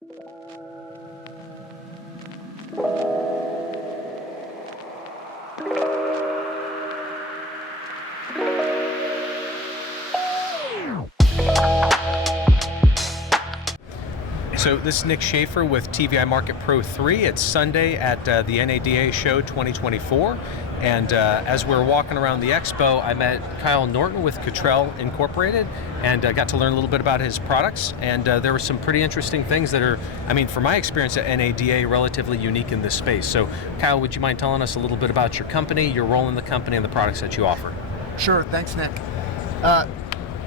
So this is Nick Shaffer with TVI MarketPro3. It's Sunday at the NADA show 2024. And as we're walking around the expo, I met Kyle Norton with Cottrell Incorporated and got to learn a little bit about his products. And there were some pretty interesting things that are, I mean, from my experience at NADA, relatively unique in this space. So Kyle, would you mind telling us a little bit about your company, your role in the company, and the products that you offer? Sure, thanks, Nick.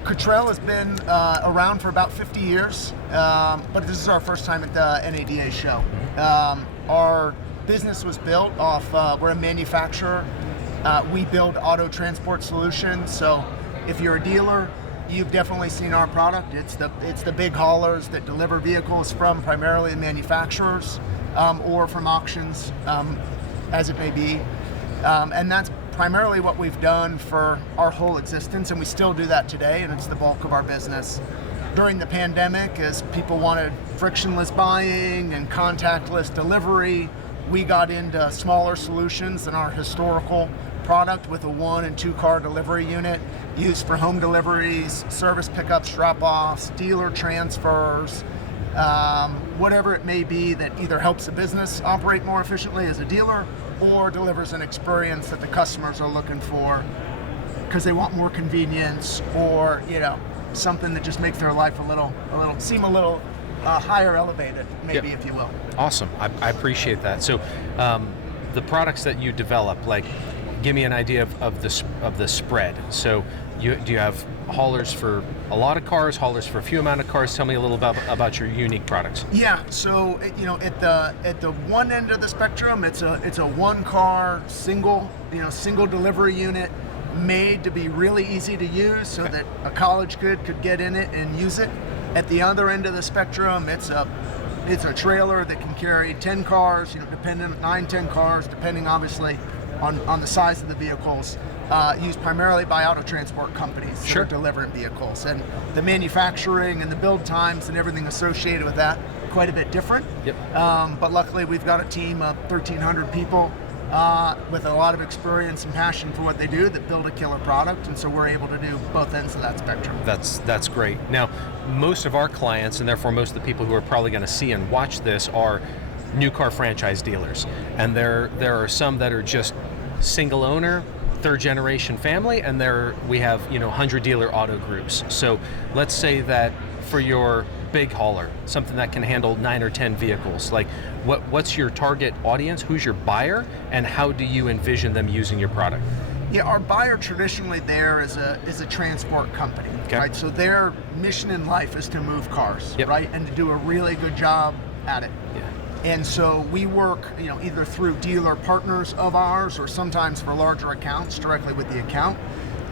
Cottrell has been around for about 50 years, but this is our first time at the NADA show. Our business was built off, we're a manufacturer. We build auto transport solutions, so if you're a dealer, you've definitely seen our product. It's the big haulers that deliver vehicles from primarily the manufacturers or from auctions, as it may be. And that's primarily what we've done for our whole existence, and we still do that today, and it's the bulk of our business. During the pandemic, as people wanted frictionless buying and contactless delivery, we got into smaller solutions than our historical product with a 1 and 2 car delivery unit used for home deliveries, service pickups, drop-offs, dealer transfers, whatever it may be that either helps the business operate more efficiently as a dealer or delivers an experience that the customers are looking for because they want more convenience, or something that just makes their life seem a little higher elevated, maybe. Yep. If you will. Awesome, I appreciate that. So the products that you develop, like, give me an idea of the spread. So do you have haulers for a lot of cars, haulers for a few amount of cars? Tell me a little about your unique products. Yeah, so at the one end of the spectrum, it's a 1 car single delivery unit made to be really easy to use, so that a college kid could get in it and use it. At the other end of the spectrum, it's a trailer that can carry 10 cars, 9-10 cars, depending obviously on the size of the vehicles. Used primarily by auto transport companies. Sure. That are delivering vehicles, and the manufacturing and the build times and everything associated with that quite a bit different. Yep. But luckily we've got a team of 1,300 people with a lot of experience and passion for what they do that build a killer product, and so we're able to do both ends of that spectrum. That's great. Now, most of our clients, and therefore most of the people who are probably going to see and watch this, are new car franchise dealers, and there are some that are just single owner, 3rd generation family, and we have 100 dealer auto groups. So let's say that for your big hauler, something that can handle 9 or 10 vehicles, like what's your target audience? Who's your buyer, and how do you envision them using your product? Yeah, our buyer traditionally there is a transport company, okay. Right? So their mission in life is to move cars, yep. Right, and to do a really good job at it. Yeah. And so we work, either through dealer partners of ours or sometimes for larger accounts directly with the account.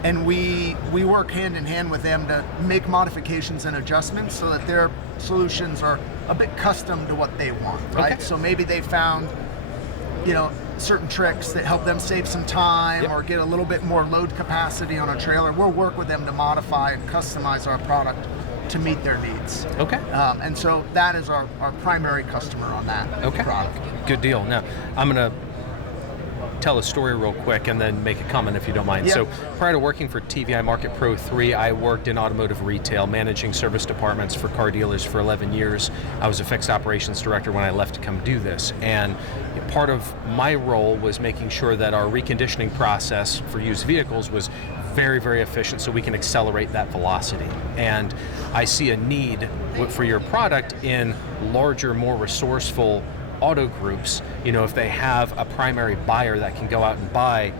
And we work hand in hand with them to make modifications and adjustments so that their solutions are a bit custom to what they want, right? Okay. So maybe they found, certain tricks that help them save some time, yep. Or get a little bit more load capacity on a trailer. We'll work with them to modify and customize our product to meet their needs. Okay. And so that is our primary customer on that product. Good deal. Now, I'm going to tell a story real quick and then make a comment if you don't mind. Yep. So prior to working for TVI MarketPro3, I worked in automotive retail, managing service departments for car dealers for 11 years. I was a fixed operations director when I left to come do this. And part of my role was making sure that our reconditioning process for used vehicles was very, very efficient so we can accelerate that velocity. And I see a need for your product in larger, more resourceful auto groups. If they have a primary buyer that can go out and buy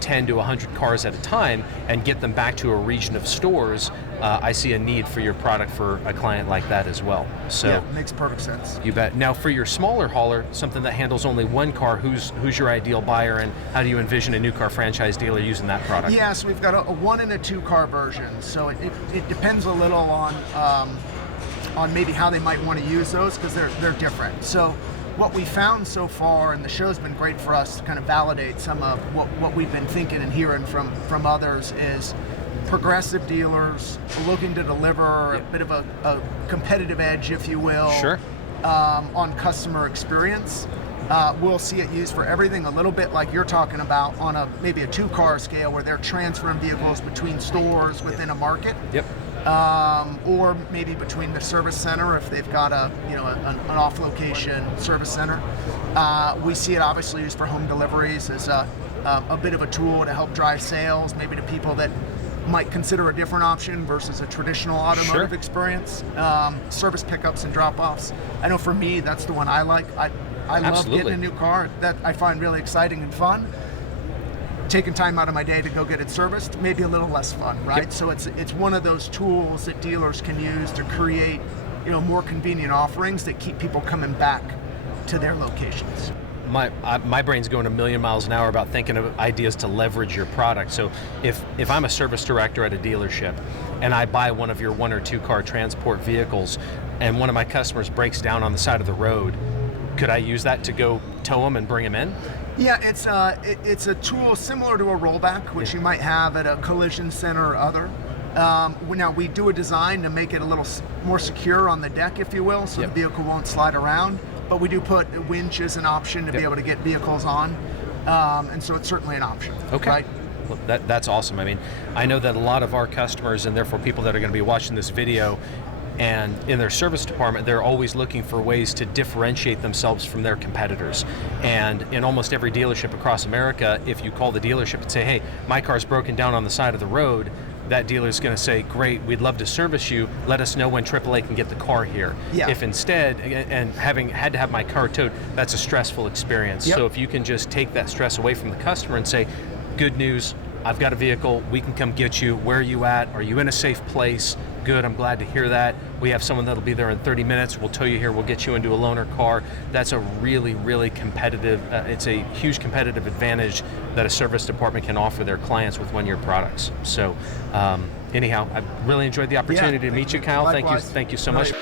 10 to 100 cars at a time and get them back to a region of stores, I see a need for your product for a client like that as well. So yeah, makes perfect sense. You bet. Now, for your smaller hauler, something that handles only 1 car, who's your ideal buyer, and how do you envision a new car franchise dealer using that product? Yeah, so we've got a 1 and a 2 car version. So it depends a little on maybe how they might want to use those, because they're different. So what we found so far, and the show's been great for us to kind of validate some of what we've been thinking and hearing from others, is progressive dealers looking to deliver a bit of a competitive edge, if you will. Sure. on customer experience. We'll see it used for everything, a little bit like you're talking about on maybe a 2-car scale where they're transferring vehicles between stores within a market. Yep. Or maybe between the service center if they've got an off-location service center. We see it obviously used for home deliveries as a bit of a tool to help drive sales, maybe to people that might consider a different option versus a traditional automotive experience. Service pickups and drop-offs. I know for me, that's the one I like. I love getting a new car. That I find really exciting and fun. Taking time out of my day to go get it serviced, maybe a little less fun, right? Yep. So it's one of those tools that dealers can use to create, more convenient offerings that keep people coming back to their locations. My brain's going a million miles an hour about thinking of ideas to leverage your product. So if I'm a service director at a dealership and I buy one of your 1 or 2 car transport vehicles and one of my customers breaks down on the side of the road, could I use that to go tow them and bring them in? Yeah, it's a tool similar to a rollback, which you might have at a collision center or other. Now we do a design to make it a little more secure on the deck, if you will, so the vehicle won't slide around. But we do put a winch as an option to be able to get vehicles on, and so it's certainly an option. Okay. Right? Well, that's awesome. I mean, I know that a lot of our customers, and therefore people that are going to be watching this video, and in their service department, they're always looking for ways to differentiate themselves from their competitors. And in almost every dealership across America, if you call the dealership and say, hey, my car's broken down on the side of the road, that dealer is going to say, great, we'd love to service you. Let us know when AAA can get the car here. Yeah. If instead, and having had to have my car towed, that's a stressful experience. Yep. So if you can just take that stress away from the customer and say, good news, I've got a vehicle, we can come get you. Where are you at? Are you in a safe place? Good, I'm glad to hear that. We have someone that'll be there in 30 minutes. We'll tow you here, we'll get you into a loaner car. That's a really, really competitive, it's a huge competitive advantage that a service department can offer their clients with one-year products. So anyhow, I really enjoyed the opportunity to meet you, Kyle. Likewise. Thank you so much.